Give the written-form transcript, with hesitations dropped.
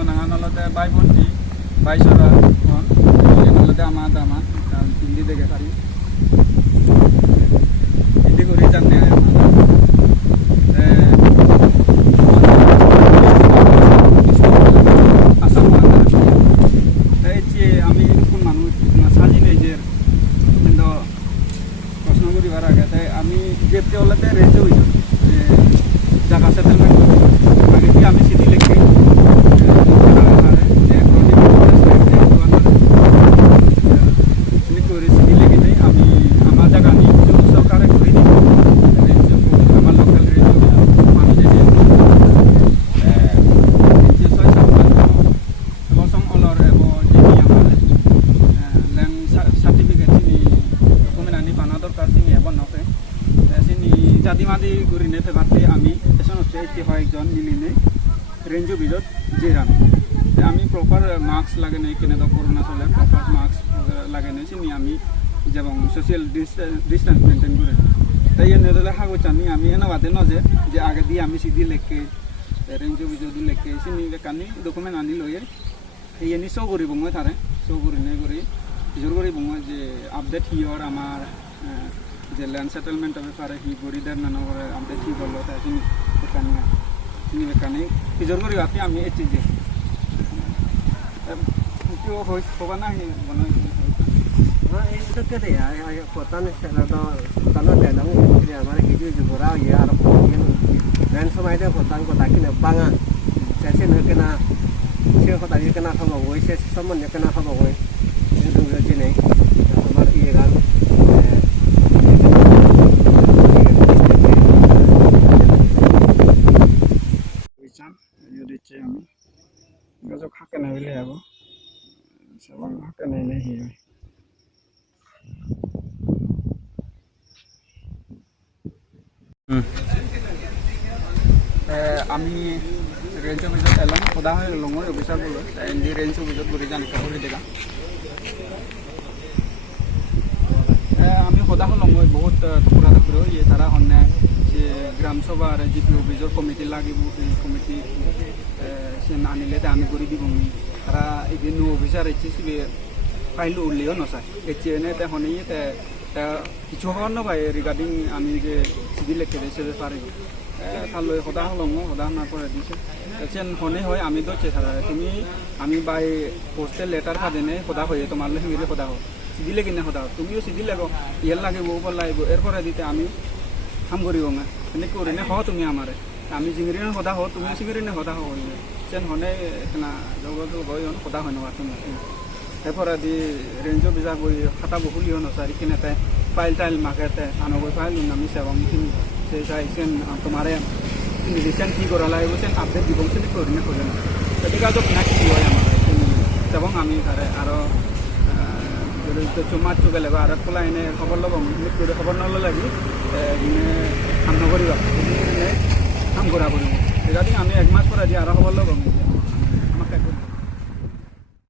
monangan olode bai bonti bai sora kon yen olode ama dama kal tindi dege kari tindi gori janne ay ama আমি যেতে হলে range হইল জায়গা settlement আগে দিয়ে আমি সিটি লিখি সিটি লিখে দিই আমি আমার জায়গা নিয়ে সরকারে করে দিই আমার লোকাল রেঞ্জ আমি যে লসম অলর এবং যিনি আমার ল্যান্ড সার্টিফিকেট তিনি ডকুমেন্ট আনি বানা দরকার তিনি এবং নকে জাতি মাদি ঘুরিনে ফেবাতে আমি এসন হচ্ছে এটি কয়েকজন মিলিনে রেঞ্জ ভিতর জেরাম আমি প্রপার মাস্ক লাগে নাই কেনে তো করোনা চলে প্রপার মাস্ক লাগে নাই চিনি আমি যেমন সোশিয়াল ডিস্টেন্স মেনটেন করে তাই এনে দিলে কাগজ আনি আমি এনে বাদে নজে যে আগে দিয়ে আমি সিধি লেখে রেঞ্জ ভিতর দি লেখে চিনি কানি ডকুমেন্ট আনি লয়ে এই এনে শো করিব মই তারে শো করিনে করি জোর করি বুঙ যে আপডেট হিয়র আমার যে ল্যান্ড সেটেলমেন্টের ব্যাপারে কি গরিদের নানা করে আমাদের কি বললো তাই তিনি বেকানি জোর করি আপনি আমি এই চিজে হবা না itu kita ya kota nih atau tanah dalam ini mana gitu juga ya ada mungkin dan semua itu kota kini bangan saya sih nak kena sih kota ini kena sama gue saya sama nih kena sama gue itu berarti nih sama iya kan আমি গজক হাকে না হইলে যাব সবাই হাকে নাই নেই আমি রেঞ্জ অফিসত এলাম সদা হয় লঙৰ অফিচাৰবোৰ এনডি ৰেঞ্জ অফিসত ঘূৰি জানি কৰি দিলা আমি সদা লঙৰ বহুত টুকুৰা টুকুৰি ইয়ে তারা হন্যে যে গ্রাম সভার জিপি অফিসর কমিটি লাগিব এই কমিটি সে আনিলে আমি করে দিব তারা এই নো অফিসার এসে ফাইল উঠলেও নচায় এসে এনে হনেই কিছু হওয়ার নয় রিগার্ডিং আমি যে সিডি লেখে দিয়েছে ব্যাপারে তাহলে সদা লঙ সদা না করে দিছে সেন হনে হয় আমি দচ্ছে তারা তুমি আমি বাই পোস্টেল লেটার খাদেনে সদা হয়ে তোমার হিঙিলে সদা হোক সিডি লেগে না সদা হোক তুমিও সিডি লাগো ইয়ের লাগিব ওপর লাগিব এরপরে দিতে আমি কাম কৰিব না এনে কৰিনে হ তুমি আমাৰে আমি জিঙিৰিনে সদা হ তুমি চিঙিৰিনে সদা হ চেন হনে না জগত গৈ সদা হয় না তুমি এরপরে দি রেঞ্জ বিজা গৈ খাতা বহুলি নচাৰি কিনে ফাইল টাইল মাকেতে আনগৈ ফাইল আমি সেবা সেই চাইছেন তোমারে রিসেন্ট কি করা লাগবে সেন আপডেট দিব সেন কৰিনে খোঁজে না গতিকে তো কিনা কি হয় আমার এবং আমি তারে আরো চুমাত চুকে লাগবে আর খোলা এনে খবর লব খবর নলে লাগি কাম নকরিবা কাম করা করব আমি 1 মাস পরে দিয়ে আরো খবর লব আমাকে